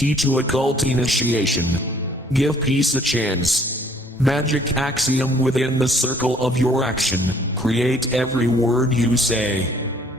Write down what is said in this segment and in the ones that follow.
Key to occult initiation. Give peace a chance. Magic axiom within the circle of your action. Create every word you say.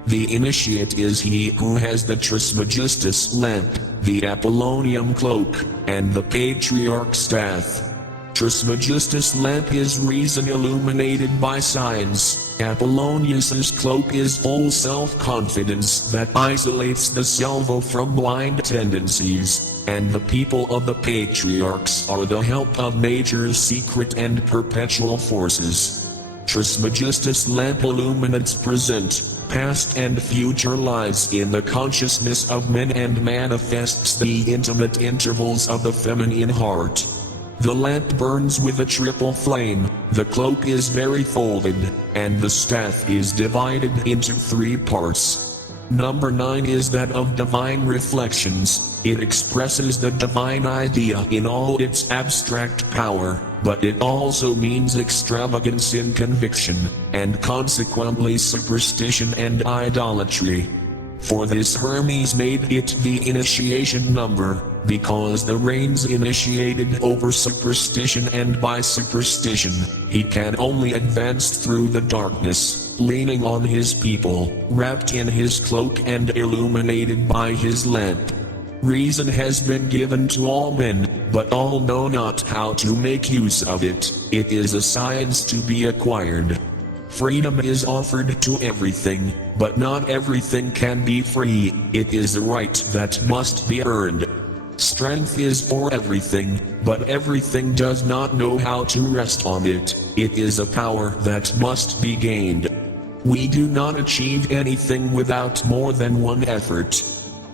The initiate is he who has the Trismegistus lamp, the Apollonium cloak, and the Patriarch staff. Trismegistus' lamp is reason illuminated by science. Apollonius's cloak is full self-confidence that isolates the salvo from blind tendencies, and the people of the patriarchs are the help of nature's secret and perpetual forces. Trismegistus' lamp illuminates present, past and future lives in the consciousness of men and manifests the intimate intervals of the feminine heart. The lamp burns with a triple flame, the cloak is very folded, and the staff is divided into 3 parts. Number 9 is that of divine reflections. It expresses the divine idea in all its abstract power, but it also means extravagance in conviction, and consequently superstition and idolatry. For this Hermes made it the initiation number, because the reins initiated over superstition, and by superstition, he can only advance through the darkness, leaning on his people, wrapped in his cloak and illuminated by his lamp. Reason has been given to all men, but all know not how to make use of it. It is a science to be acquired. Freedom is offered to everything, but not everything can be free. It is a right that must be earned. Strength is for everything, but everything does not know how to rest on it. It is a power that must be gained. We do not achieve anything without more than one effort.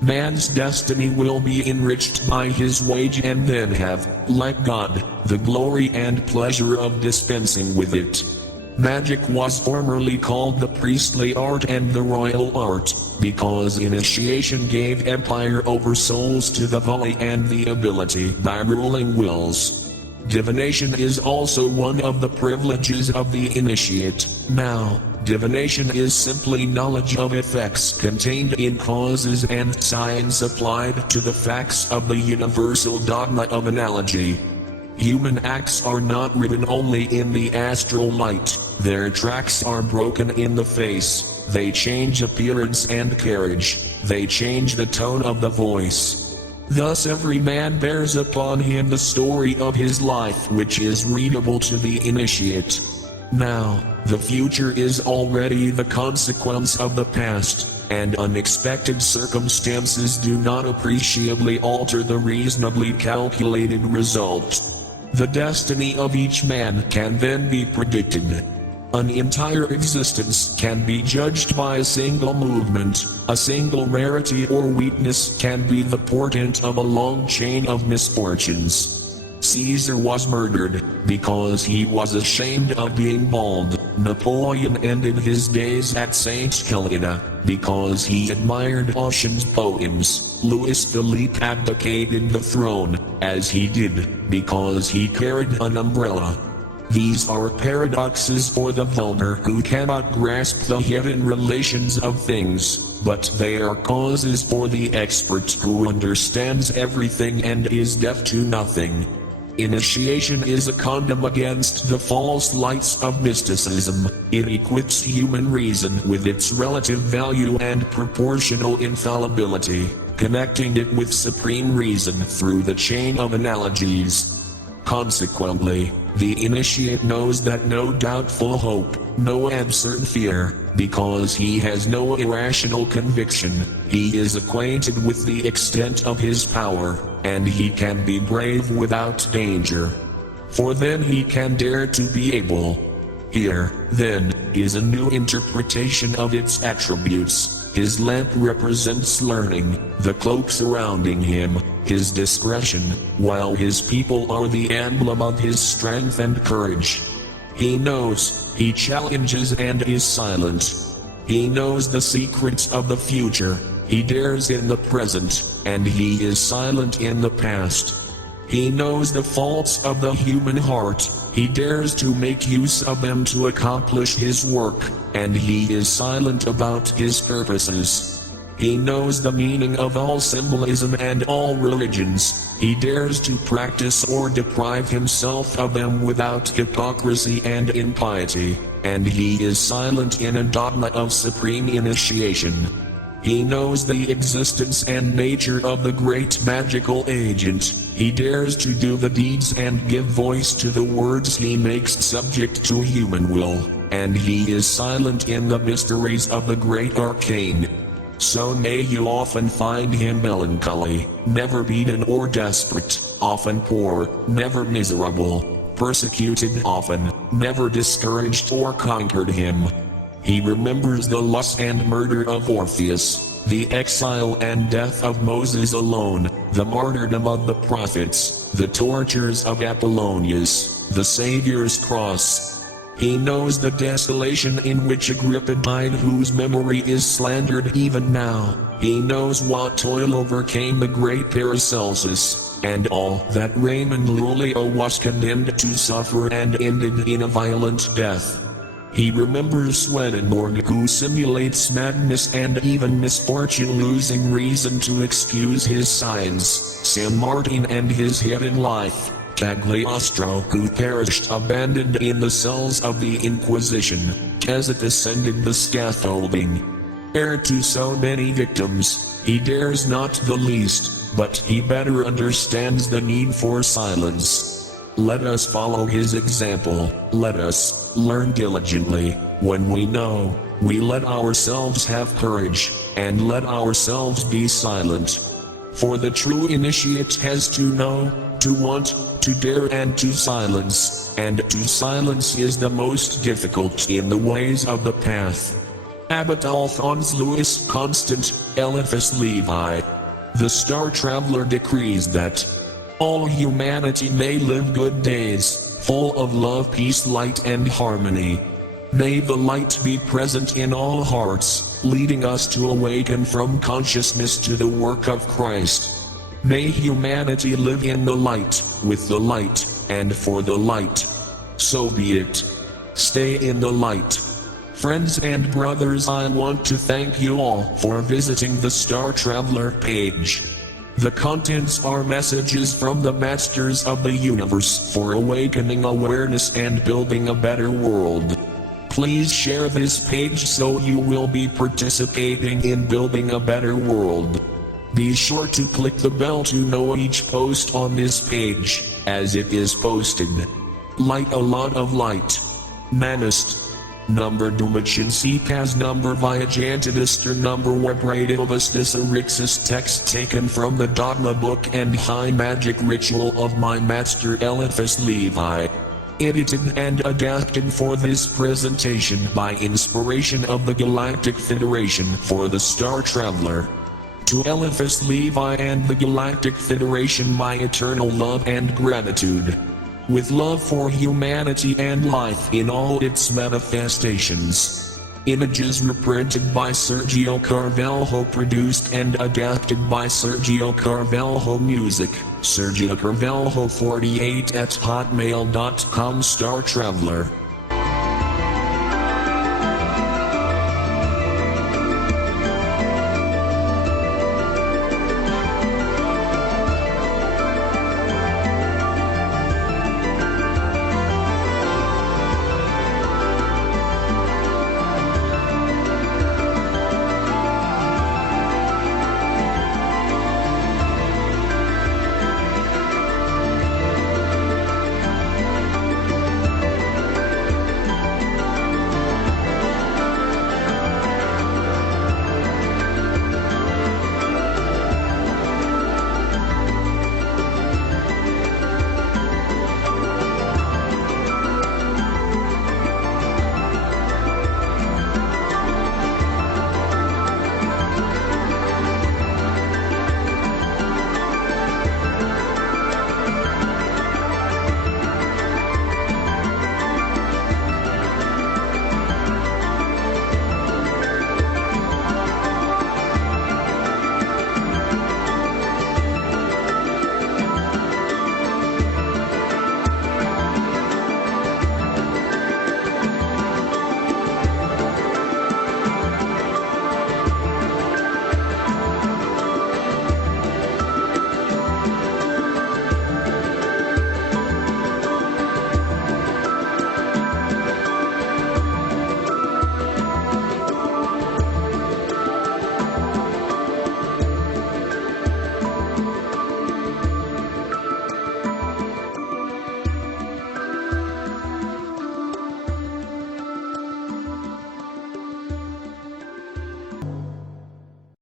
Man's destiny will be enriched by his wage and then have, like God, the glory and pleasure of dispensing with it. Magic was formerly called the priestly art and the royal art, because initiation gave empire over souls to the volley and the ability by ruling wills. Divination is also one of the privileges of the initiate. Now, divination is simply knowledge of effects contained in causes and science applied to the facts of the universal dogma of analogy. Human acts are not written only in the astral light, their tracks are broken in the face, they change appearance and carriage, they change the tone of the voice. Thus every man bears upon him the story of his life, which is readable to the initiate. Now, the future is already the consequence of the past, and unexpected circumstances do not appreciably alter the reasonably calculated result. The destiny of each man can then be predicted. An entire existence can be judged by a single movement. A single rarity or weakness can be the portent of a long chain of misfortunes. Caesar was murdered because he was ashamed of being bald. Napoleon ended his days at St. Helena because he admired Ossian's poems. Louis Philippe abdicated the throne, as he did, because he carried an umbrella. These are paradoxes for the vulgar who cannot grasp the hidden relations of things, but they are causes for the expert who understands everything and is deaf to nothing. Initiation is a condom against the false lights of mysticism. It equips human reason with its relative value and proportional infallibility, connecting it with supreme reason through the chain of analogies. Consequently, the initiate knows that no doubtful hope, no absurd fear, because he has no irrational conviction. He is acquainted with the extent of his power, and he can be brave without danger. For then he can dare to be able. Here, then, is a new interpretation of its attributes. His lamp represents learning, the cloak surrounding him, his discretion, while his people are the emblem of his strength and courage. He knows, he challenges and is silent. He knows the secrets of the future, he dares in the present, and he is silent in the past. He knows the faults of the human heart, he dares to make use of them to accomplish his work, and he is silent about his purposes. He knows the meaning of all symbolism and all religions. He dares to practice or deprive himself of them without hypocrisy and impiety, and he is silent in a dogma of supreme initiation. He knows the existence and nature of the great magical agent. He dares to do the deeds and give voice to the words he makes subject to human will, and he is silent in the mysteries of the great arcane. So may you often find him melancholy, never beaten or desperate, often poor, never miserable, persecuted often, never discouraged or conquered him. He remembers the loss and murder of Orpheus, the exile and death of Moses alone, the martyrdom of the prophets, the tortures of Apollonius, the Savior's cross. He knows the desolation in which Agrippa died, whose memory is slandered even now. He knows what toil overcame the great Paracelsus, and all that Raymond Lullio was condemned to suffer and ended in a violent death. He remembers Swedenborg, who simulates madness and even misfortune, losing reason to excuse his science, San Martin and his hidden life, Cagliostro, who perished abandoned in the cells of the Inquisition, Kesset ascended the scaffolding. Heir to so many victims, he dares not the least, but he better understands the need for silence. Let us follow his example, let us learn diligently. When we know, we let ourselves have courage, and let ourselves be silent. For the true initiate has to know, to want, to dare and to silence, and to silence is the most difficult in the ways of the path. Abbot Alphonse Louis Constant, Eliphas Levi. The Star Traveler decrees that all humanity may live good days, full of love, peace, light, and harmony. May the light be present in all hearts, leading us to awaken from consciousness to the work of Christ. May humanity live in the light, with the light, and for the light. So be it. Stay in the light. Friends and brothers, I want to thank you all for visiting the Star Traveler page. The contents are messages from the Masters of the Universe for awakening awareness and building a better world. Please share this page so you will be participating in building a better world. Be sure to click the bell to know each post on this page, as it is posted. Light a lot of light. Manist. Number deumachanceapaz, number viajantidister, number webradiovosdosorixás. Text taken from the Dogma book and High Magic Ritual of my Master Eliphas Levi. Edited and adapted for this presentation by inspiration of the Galactic Federation for the Star Traveler. To Eliphas Levi and the Galactic Federation my eternal love and gratitude. With love for humanity and life in all its manifestations. Images reprinted by Sergio Carvalho, produced and adapted by Sergio Carvalho. Music, Sergio Carvalho 48 at hotmail.com. Star Traveler.